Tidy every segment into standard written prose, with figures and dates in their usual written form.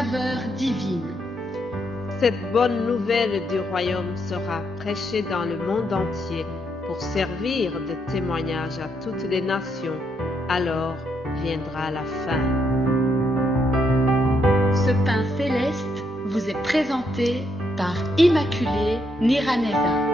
saveur divine. Cette bonne nouvelle du royaume sera prêchée dans le monde entier pour servir de témoignage à toutes les nations. Alors viendra la fin. Ce pain céleste vous est présenté par Immaculée Niraneza.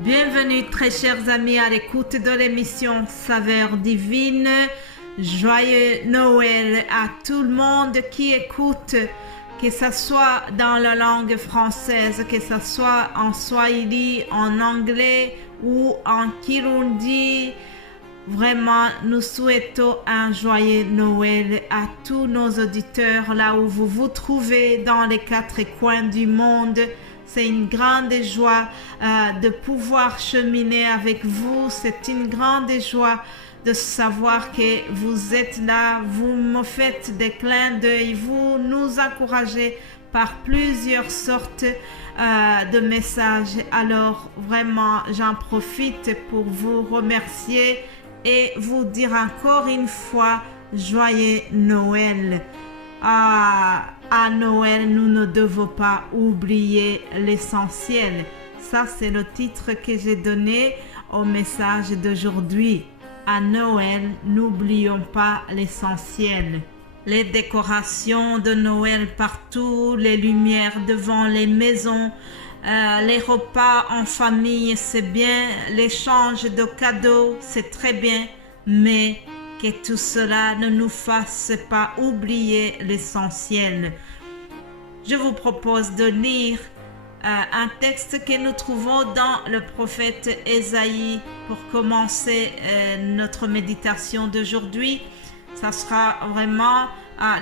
Bienvenue très chers amis à l'écoute de l'émission Saveur divine. Joyeux Noël à tout le monde qui écoute, que ce soit dans la langue française, que ce soit en swahili, en anglais ou en kirundi. Vraiment, nous souhaitons un joyeux Noël à tous nos auditeurs là où vous vous trouvez dans les quatre coins du monde. C'est une grande joie de pouvoir cheminer avec vous. C'est une grande joie de savoir que vous êtes là. Vous me faites des clins d'œil. Vous nous encouragez par plusieurs sortes de messages. Alors vraiment, j'en profite pour vous remercier et vous dire encore une fois joyeux Noël. À Noël, nous ne devons pas oublier l'essentiel. Ça, c'est le titre que j'ai donné au message d'aujourd'hui. À Noël, n'oublions pas l'essentiel. Les décorations de Noël partout, les lumières devant les maisons, les repas en famille, c'est bien. L'échange de cadeaux, c'est très bien. Mais que tout cela ne nous fasse pas oublier l'essentiel. Je vous propose de lire un texte que nous trouvons dans le prophète Ésaïe pour commencer notre méditation d'aujourd'hui. Ça sera vraiment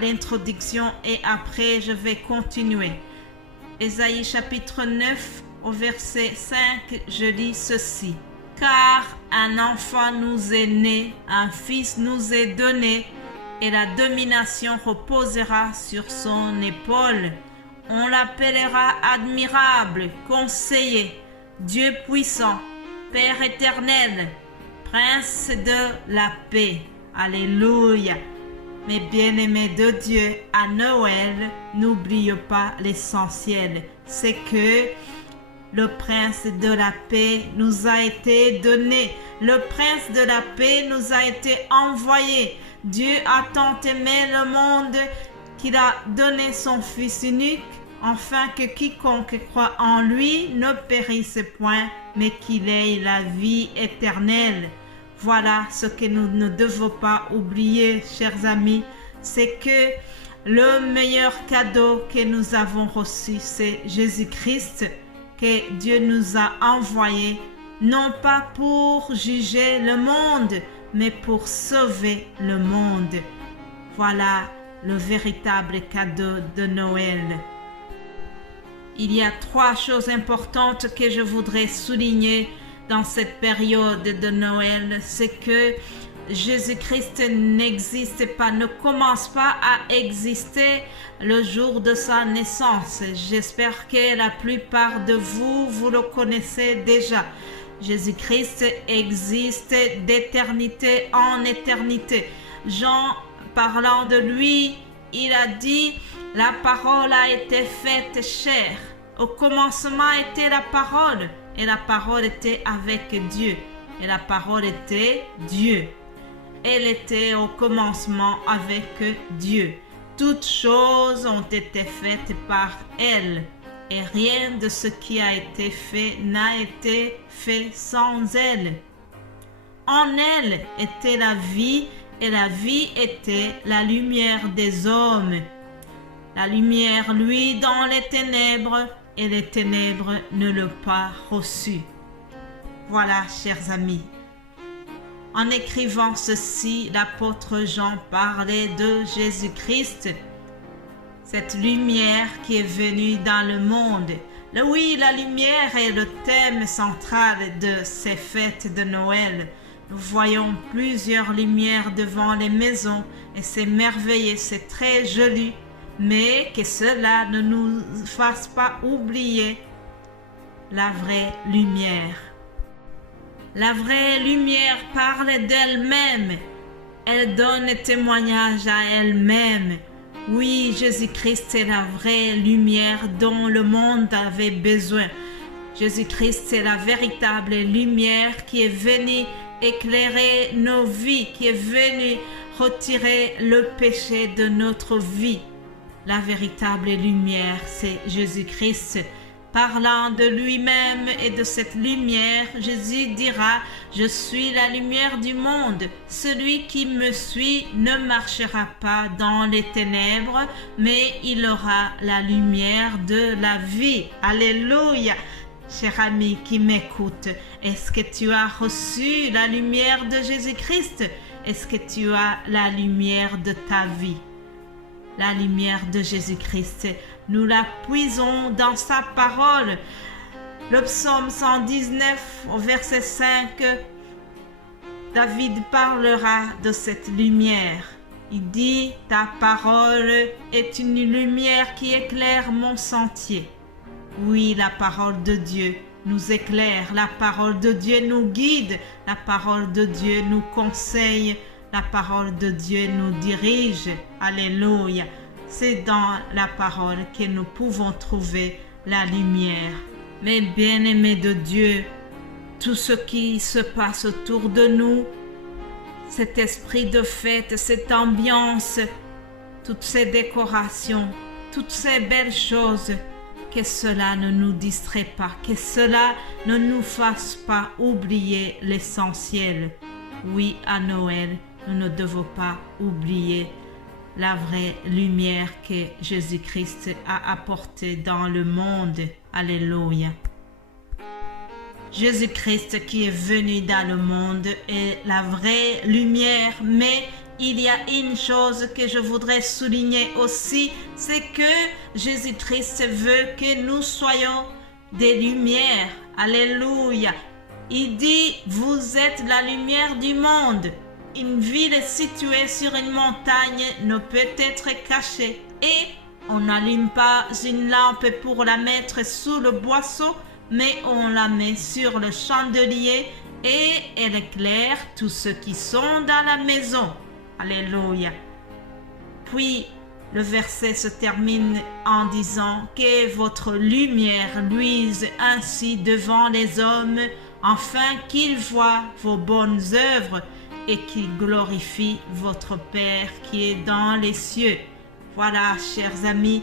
l'introduction et après je vais continuer. Ésaïe chapitre 9 au verset 5, je lis ceci. Car un enfant nous est né, un fils nous est donné, et la domination reposera sur son épaule. On l'appellera admirable, conseiller, Dieu puissant, Père éternel, Prince de la paix. Alléluia. Mes bien-aimés de Dieu, à Noël, n'oubliez pas l'essentiel. C'est que le prince de la paix nous a été donné. Le prince de la paix nous a été envoyé. Dieu a tant aimé le monde qu'il a donné son Fils unique, afin que quiconque croit en lui ne périsse point, mais qu'il ait la vie éternelle. Voilà ce que nous ne devons pas oublier, chers amis, c'est que le meilleur cadeau que nous avons reçu, c'est Jésus-Christ, que Dieu nous a envoyé, non pas pour juger le monde, mais pour sauver le monde. Voilà le véritable cadeau de Noël. Il y a 3 choses importantes que je voudrais souligner dans cette période de Noël. C'est que Jésus-Christ n'existe pas, ne commence pas à exister le jour de sa naissance. J'espère que la plupart de vous, vous le connaissez déjà. Jésus-Christ existe d'éternité en éternité. Jean, parlant de lui, il a dit « La parole a été faite chair. Au commencement était la parole, et la parole était avec Dieu, et la parole était Dieu. Elle était au commencement avec Dieu. Toutes choses ont été faites par elle, et rien de ce qui a été fait n'a été fait sans elle. En elle était la vie, et la vie était la lumière des hommes. La lumière, lui, dans les ténèbres, et les ténèbres ne l'ont pas reçu. » Voilà, chers amis. En écrivant ceci, l'apôtre Jean parlait de Jésus-Christ, cette lumière qui est venue dans le monde. Oui, la lumière est le thème central de ces fêtes de Noël. Nous voyons plusieurs lumières devant les maisons et c'est merveilleux, c'est très joli. Mais que cela ne nous fasse pas oublier la vraie lumière. La vraie lumière parle d'elle-même. Elle donne témoignage à elle-même. Oui, Jésus-Christ est la vraie lumière dont le monde avait besoin. Jésus-Christ est la véritable lumière qui est venue éclairer nos vies, qui est venue retirer le péché de notre vie. La véritable lumière, c'est Jésus-Christ. Parlant de lui-même et de cette lumière, Jésus dira « Je suis la lumière du monde. Celui qui me suit ne marchera pas dans les ténèbres, mais il aura la lumière de la vie. » Alléluia! Cher ami qui m'écoute, est-ce que tu as reçu la lumière de Jésus-Christ? Est-ce que tu as la lumière de ta vie? La lumière de Jésus-Christ, nous la puisons dans sa parole. Le psaume 119 au verset 5, David parlera de cette lumière. Il dit, ta parole est une lumière qui éclaire mon sentier. Oui, la parole de Dieu nous éclaire, la parole de Dieu nous guide, la parole de Dieu nous conseille, la parole de Dieu nous dirige. Alléluia. C'est dans la parole que nous pouvons trouver la lumière. Mais bien-aimés de Dieu, tout ce qui se passe autour de nous, cet esprit de fête, cette ambiance, toutes ces décorations, toutes ces belles choses, que cela ne nous distrait pas, que cela ne nous fasse pas oublier l'essentiel. Oui, à Noël, nous ne devons pas oublier la vraie lumière que Jésus-Christ a apportée dans le monde. Alléluia. Jésus-Christ qui est venu dans le monde est la vraie lumière, mais il y a une chose que je voudrais souligner aussi, c'est que Jésus-Christ veut que nous soyons des lumières. Alléluia. Il dit, vous êtes la lumière du monde. Une ville située sur une montagne ne peut être cachée et on n'allume pas une lampe pour la mettre sous le boisseau, mais on la met sur le chandelier et elle éclaire tous ceux qui sont dans la maison. Alléluia. Puis le verset se termine en disant que votre lumière luise ainsi devant les hommes, afin qu'ils voient vos bonnes œuvres et qu'ils glorifient votre Père qui est dans les cieux. Voilà, chers amis,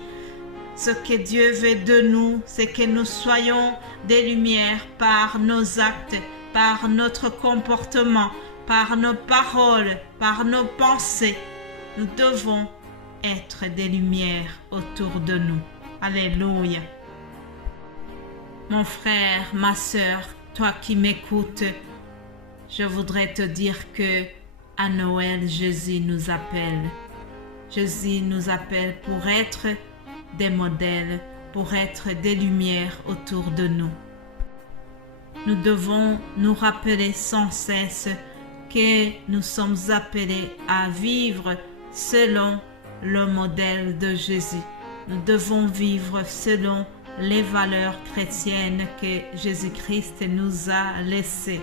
ce que Dieu veut de nous, c'est que nous soyons des lumières par nos actes, par notre comportement, par nos paroles, par nos pensées. Nous devons être des lumières autour de nous. Alléluia. Mon frère, ma sœur, toi qui m'écoutes, je voudrais te dire que à Noël, Jésus nous appelle. Jésus nous appelle pour être des modèles, pour être des lumières autour de nous. Nous devons nous rappeler sans cesse que nous sommes appelés à vivre selon le modèle de Jésus. Nous devons vivre selon les valeurs chrétiennes que Jésus-Christ nous a laissées.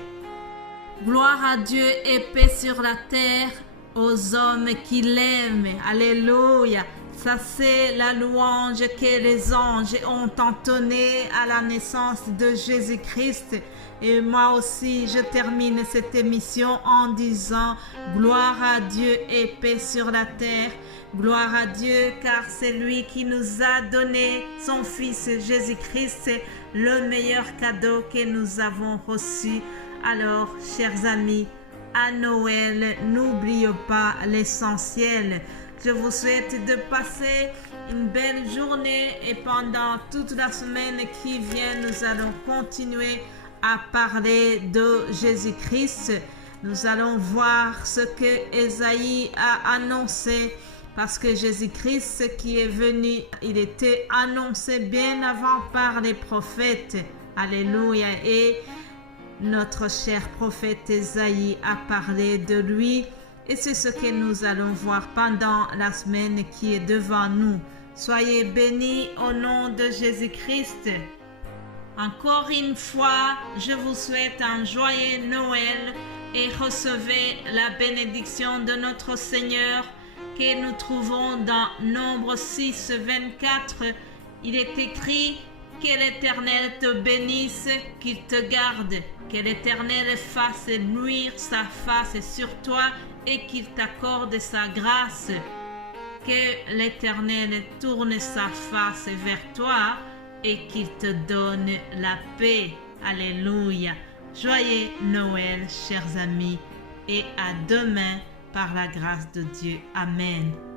Gloire à Dieu et paix sur la terre aux hommes qui l'aiment. Alléluia. Ça, c'est la louange que les anges ont entonnée à la naissance de Jésus-Christ. Et moi aussi, je termine cette émission en disant gloire à Dieu et paix sur la terre. Gloire à Dieu, car c'est lui qui nous a donné son Fils Jésus-Christ, le meilleur cadeau que nous avons reçu. Alors, chers amis, à Noël, n'oubliez pas l'essentiel. Je vous souhaite de passer une belle journée et pendant toute la semaine qui vient, nous allons continuer à parler de Jésus-Christ. Nous allons voir ce que Ésaïe a annoncé parce que Jésus-Christ qui est venu, il était annoncé bien avant par les prophètes. Alléluia. Et Notre cher prophète Ésaïe a parlé de lui et c'est ce que nous allons voir pendant la semaine qui est devant nous. Soyez bénis au nom de Jésus-Christ. Encore une fois, je vous souhaite un joyeux Noël et recevez la bénédiction de notre Seigneur que nous trouvons dans Nombre 6, 24. Il est écrit « Que l'Éternel te bénisse, qu'il te garde, que l'Éternel fasse luire sa face sur toi et qu'il t'accorde sa grâce. Que l'Éternel tourne sa face vers toi et qu'il te donne la paix. » Alléluia. Joyeux Noël, chers amis, et à demain par la grâce de Dieu. Amen.